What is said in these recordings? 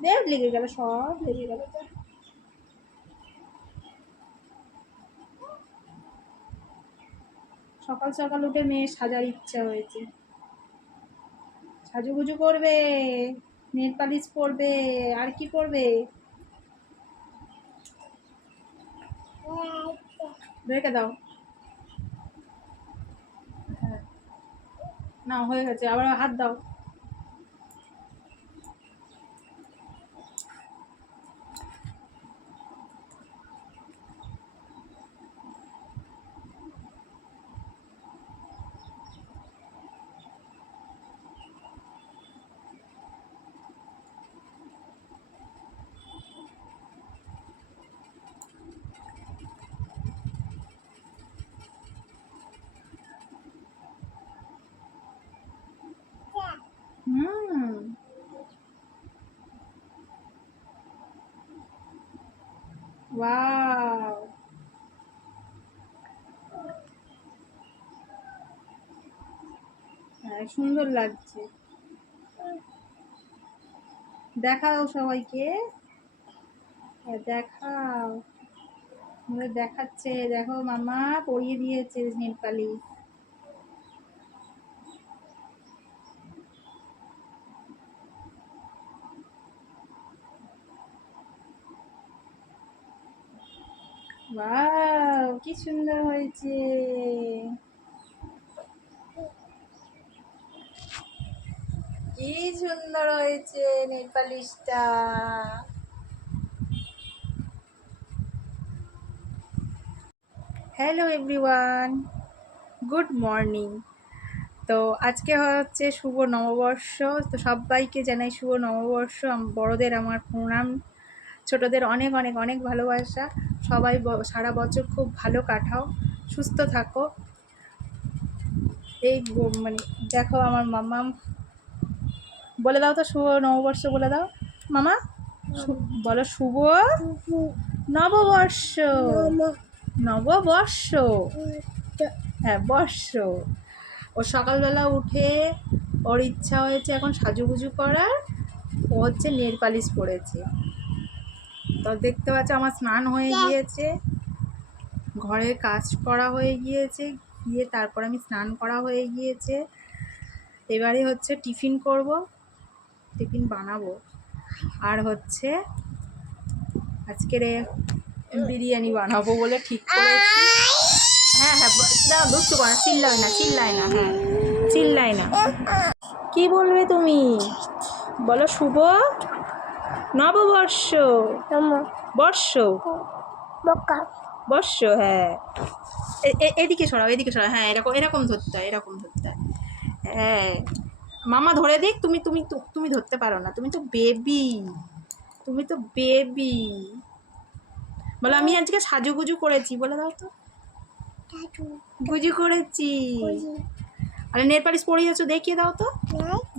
দেখ লেগে গেল, সব লেগে গেল। সকাল সকাল উঠে মেয়ে সাজার ইচ্ছা হয়েছে, সাজুগুজু করবে, নেল পালিশ পরবে, আর কি করবে? রেখে দাও। হ্যাঁ, না হয়ে গেছে, আবার হাত দাও। ওয়াও, হ্যাঁ সুন্দর লাগছে। দেখাও সবাইকে, দেখাও। দেখাচ্ছে, দেখো মামা পরিয়ে দিয়েছে নেল পালিশ। ওয়াও, কি সুন্দর হয়েছে, কি সুন্দর হয়েছে নেল পালিশটা। Hello everyone, good morning. তো আজকে হচ্ছে শুভ নববর্ষ, তো সবাইকে জানাই শুভ নববর্ষ। বড়দের আমার প্রণাম, ছোটদের অনেক অনেক অনেক ভালোবাসা। সবাই সারা বছর খুব ভালো কাটাও, সুস্থ থাকো। এই মানে দেখো আমার মামা, বলে দাও তো শুভ নববর্ষ বলে দাও মামা, বলো শুভ নববর্ষ। নববর্ষ, হ্যাঁ বর্ষ। ও সকালবেলা উঠে ওর ইচ্ছা হয়েছে এখন সাজুগুজু করার, ও হচ্ছে নেল পালিশ পরেছে। তো দেখতে পাচ্ছ আমার স্নান হয়ে গিয়েছে, ঘরের কাজ করা হয়ে গিয়েছে, গিয়ে তারপর আমি স্নান করা হয়ে গিয়েছে। এবারে হচ্ছে টিফিন করব, টিফিন বানাবো। আর হচ্ছে আজকের বিরিয়ানি বানাবো বলে ঠিক করেছি। হ্যাঁ হ্যাঁ, দাও দুষ্টু করা, চিল্লাই না চিল্লাই না, হ্যাঁ চিল্লাই না। কি বলবে তুমি? বলো শুভ নববর্ষ। বর্ষ, বর্ষ, হ্যাঁ। এদিকে সরাও, এদিকে সরাও, হ্যাঁ এরকম এরকম ধরতে হয়, এরকম ধরতে হয়, হ্যাঁ। মামা ধরে দিক, তুমি তুমি তুমি ধরতে পারো না, তুমি তো বেবি, তুমি তো বেবি। বলো আমি আজকে সাজুগুজু করেছি, বলে দাও তো। গুজু করেছি। আরে নেল পালিশ পরিয়েছো, দেখিয়ে দাও তো।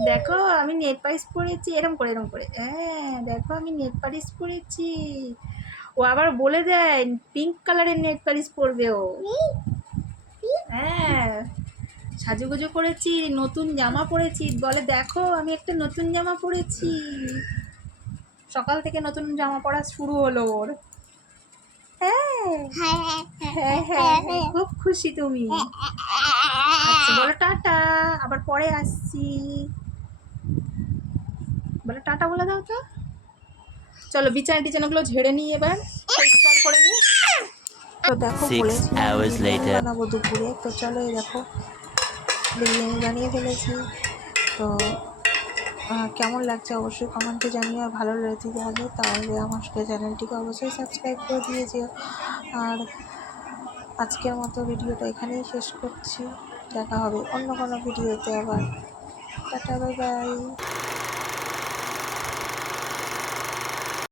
দেখো আমি নেল পালিশ পরেছি, এরম করে এরম করে, হ্যাঁ দেখো আমি নেল পালিশ পরেছি। ও আবার বলে দেয় পিঙ্ক কালারের নেল পালিশ পরবে ও। হ্যাঁ সাজুগুজু করেছি, নতুন জামা পরেছি, বলে দেখো আমি একটা নতুন জামা পরেছি। সকাল থেকে নতুন জামা পরা শুরু হলো ওর। হ্যাঁ হ্যাঁ হ্যাঁ, খুব খুশি তুমি। আচ্ছা বলো টাটা, আবার পরে আসছি, বলো টাটা বলে দাও তো। চলো বিছানা টিছানাগুলো ঝেড়ে নিই, এবার পরিষ্কার করে নিই। তো দেখো বলেছিলাম বিরিয়ানি বানাবো দুপুরে, তো চলো এই দেখো বিরিয়ানি বানিয়ে ফেলেছি। তো কেমন লাগছে অবশ্যই কমেন্টে জানিয়ে, ভালো লেগে থাকে তাহলে আমার চ্যানেলটিকে অবশ্যই সাবস্ক্রাইব করে দিয়েছিও। আর আজকের মতো ভিডিওটা এখানেই শেষ করছি, দেখা হবে অন্য কোনো ভিডিওতে আবার। Tata, bye bye.